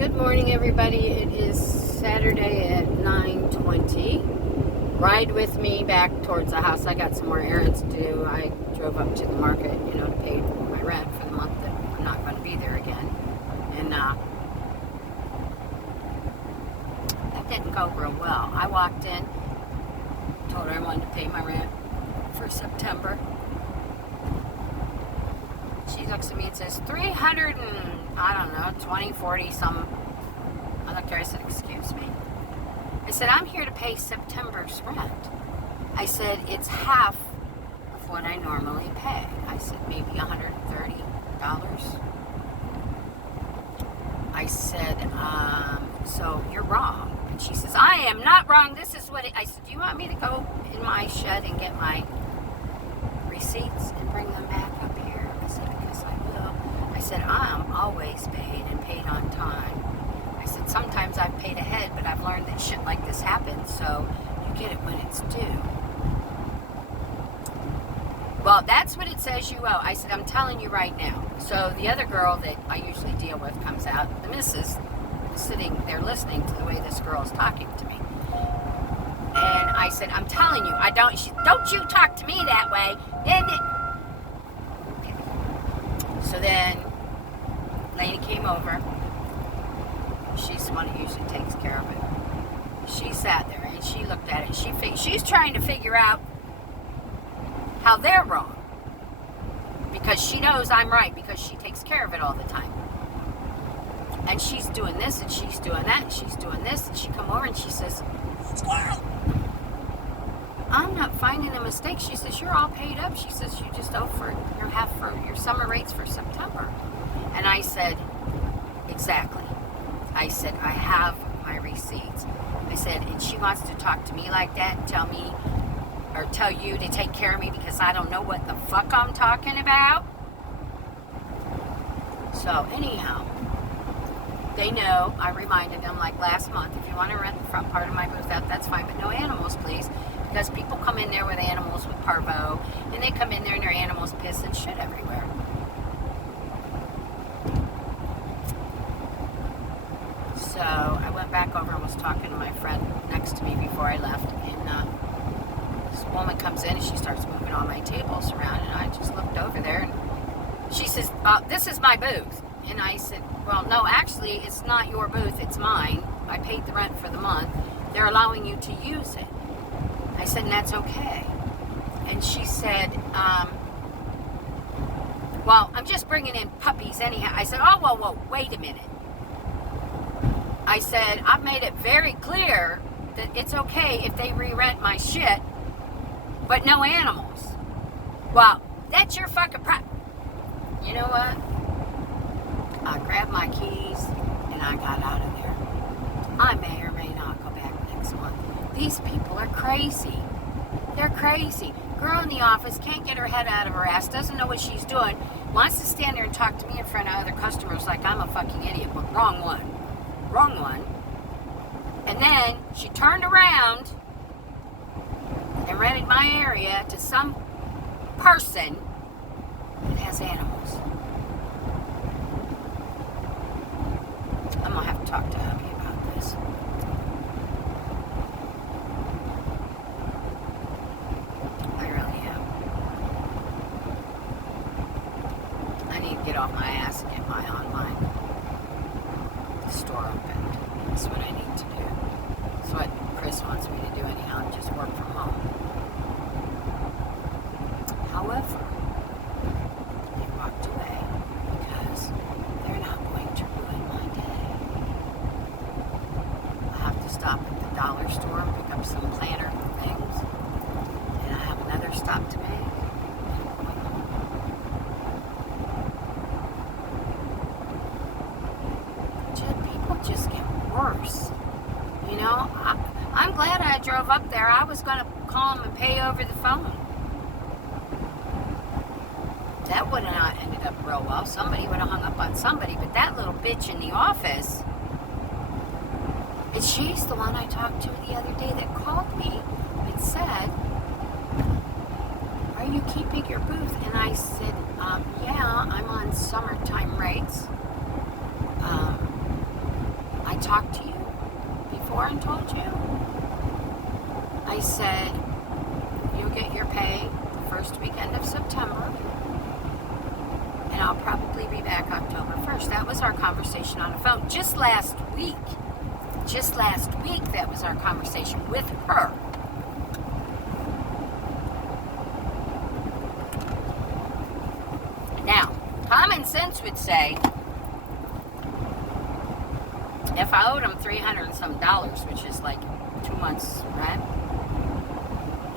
Good morning, everybody. It is Saturday at 9:20. Ride with me back towards the house. I got some more errands to do. I drove up to the market, to pay my rent for the month that I'm not going to be there again. And that didn't go real well. I walked in, told her I wanted to pay my rent for September. She looks at me and says, 300 and, I don't know, 20, 40, some. I looked at her, I said, excuse me. I said, I'm here to pay September's rent. I said, it's half of what I normally pay. I said, maybe $130. I said, so you're wrong. And she says, I am not wrong. This is what I said, do you want me to go in my shed and get my receipts and bring them back up here? I said, because I will. I said, I'm always paid and paid on time. I said, sometimes I've paid ahead, but I've learned that shit like this happens, so you get it when it's due. Well, that's what it says you owe. I said, I'm telling you right now. So the other girl that I usually deal with comes out. The missus is sitting there listening to the way this girl is talking to me. And I said, I'm telling you, don't you talk to me that way. So then Lainey came over. She's the one who usually takes care of it. She sat there and she looked at it. She's trying to figure out how they're wrong. Because she knows I'm right because she takes care of it all the time. And she's doing this and she's doing that and she's doing this. And she come over and she says, Squirrel! I'm not finding a mistake. She says, you're all paid up. She says, you just owe for your summer rates for September. And I said, exactly. I said, I have my receipts. I said, and she wants to talk to me like that and tell you to take care of me because I don't know what the fuck I'm talking about. So anyhow, they know. I reminded them like last month, if you want to rent the front part of my booth out, that's fine, but no animals, please. Because people come in there with animals with parvo, and they come in there and their animals piss and shit everywhere. So I went back over and was talking to my friend next to me before I left, and this woman comes in and she starts moving all my tables around, and I just looked over there, and she says, this is my booth. And I said, well, no, actually, it's not your booth, it's mine. I paid the rent for the month. They're allowing you to use it. I said, and that's okay. And she said, well, I'm just bringing in puppies anyhow. I said, whoa, wait a minute. I said, I've made it very clear that it's okay if they re-rent my shit, but no animals. Well, that's your fucking problem. You know what? I grabbed my keys and I got out of there. I may or may not go back next month. These people are crazy. They're crazy. Girl in the office can't get her head out of her ass, doesn't know what she's doing, wants to stand there and talk to me in front of other customers like I'm a fucking idiot, but wrong one. And then she turned around and rented my area to some person that has animals. I'm gonna have to talk to hubby about this. I really am. I need to get off my ass and get my online store opened. That's what I need to do. That's what Chris wants me to do anyhow, and just work from home. However, they walked away because they're not going to ruin my day. I have to stop at the dollar store and pick up some planner things, and I have another stop to make. Just get worse. I'm glad I drove up there. I was going to call them and pay over the phone. That would have not ended up real well. Somebody would have hung up on somebody, but that little bitch in the office, and she's the one I talked to the other day that called me and said, are you keeping your booth? And I said, yeah, I'm on summertime rates. talked to you before and told you. I said, you'll get your pay the first weekend of September, and I'll probably be back October 1st. That was our conversation on the phone just last week. Just last week, that was our conversation with her. Now, common sense would say, if I owed them $300 and some, which is like 2 months rent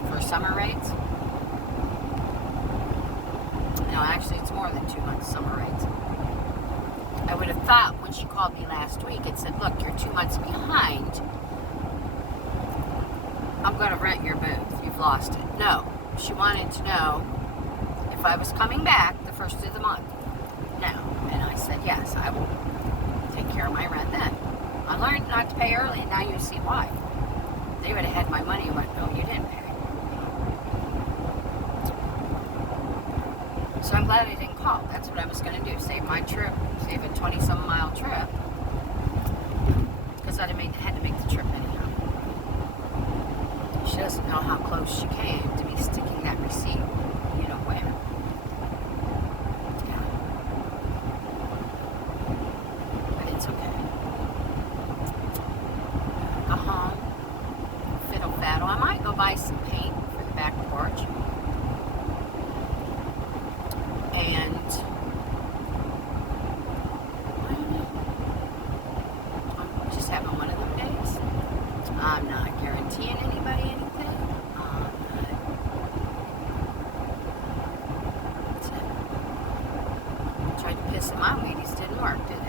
for summer rates. No, actually, it's more than 2 months summer rates. I would have thought when she called me last week, it said, look, you're 2 months behind. I'm going to rent your booth. You've lost it. No. She wanted to know if I was coming back the first of the month. No. And I said, yes, I will take care of my rent then. I learned not to pay early, and now you see why. They would have had my money and went, no, you didn't pay. So I'm glad I didn't call. That's what I was going to do. Save my trip. Save a 20-some mile trip. Because I'd have had to make the trip anyhow. She doesn't know how close she came to me sticking that receipt, you know where. Yeah. But it's okay. Go home. Fiddle faddle. I might go buy some paint for the back porch. And I'm just having one of them days. I'm not guaranteeing anybody anything. Tried to piss him out, ladies. Didn't work, did it?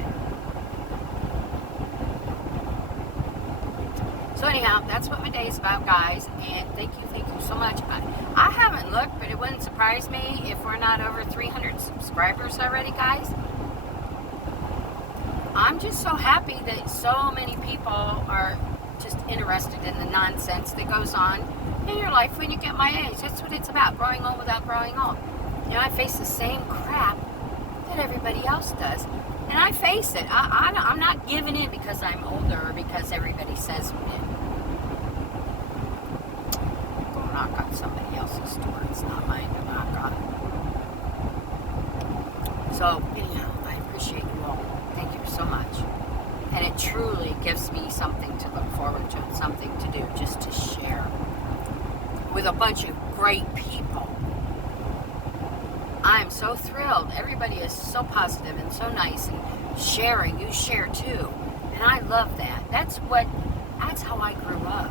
So anyhow, that's what my day is about, guys. And thank you so much. I haven't looked, but it wouldn't surprise me if we're not over 300 subscribers already, guys. I'm just so happy that so many people are just interested in the nonsense that goes on in your life when you get my age. That's what it's about, growing old without growing old. You know, I face the same crap that everybody else does. And I face it. I'm not giving in because I'm older or because everybody says it. Go knock on somebody else's door. It's not mine to knock on. So, anyhow, I appreciate you all. Thank you so much. And it truly gives me something to look forward to and something to do, just to share with a bunch of great people. I'm so thrilled. Everybody is so positive and so nice and sharing. You share too. And I love that. That's how I grew up.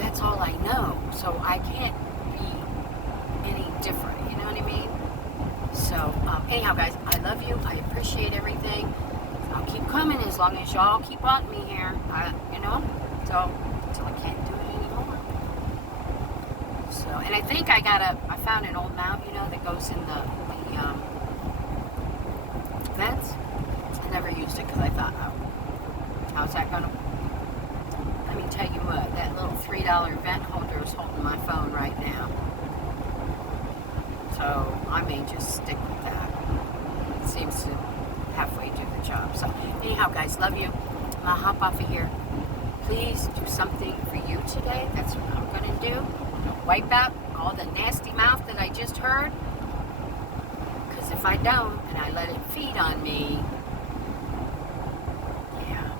That's all I know. So I can't be any different. You know what I mean? So, anyhow, guys, I love you. I appreciate everything. I'll keep coming as long as y'all keep wanting me here. You know? So, until I can't do it anymore. So, and I think I found an old mount, you know, that goes in the vents. I never used it because I thought, oh, how's that going to... Let me tell you what, that little $3 vent holder is holding my phone right now. So, I may just stick with that. It seems to halfway do the job. So, anyhow, guys, love you. I'm going to hop off of here. Please do something for you today. That's what I'm going to do. Wipe out all the nasty mouth that I just heard. Because if I don't, and I let it feed on me, yeah.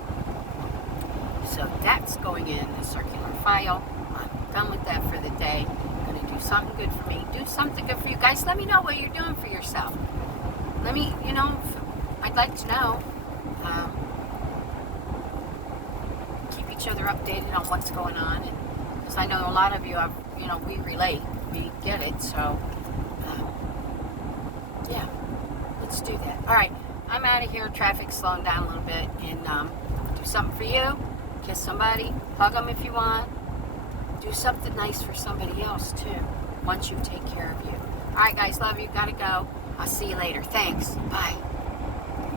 So that's going in the circular file. I'm done with that for the day. I'm going to do something good for me. Do something good for you guys. Let me know what you're doing for yourself. Let me, you know, I'd like to know. Keep each other updated on what's going on. Because I know a lot of you have, you know, we relate. We get it. So, yeah. Let's do that. All right. I'm out of here. Traffic's slowing down a little bit. And do something for you. Kiss somebody. Hug them if you want. Do something nice for somebody else, too. Once you take care of you. All right, guys. Love you. Gotta go. I'll see you later. Thanks. Bye.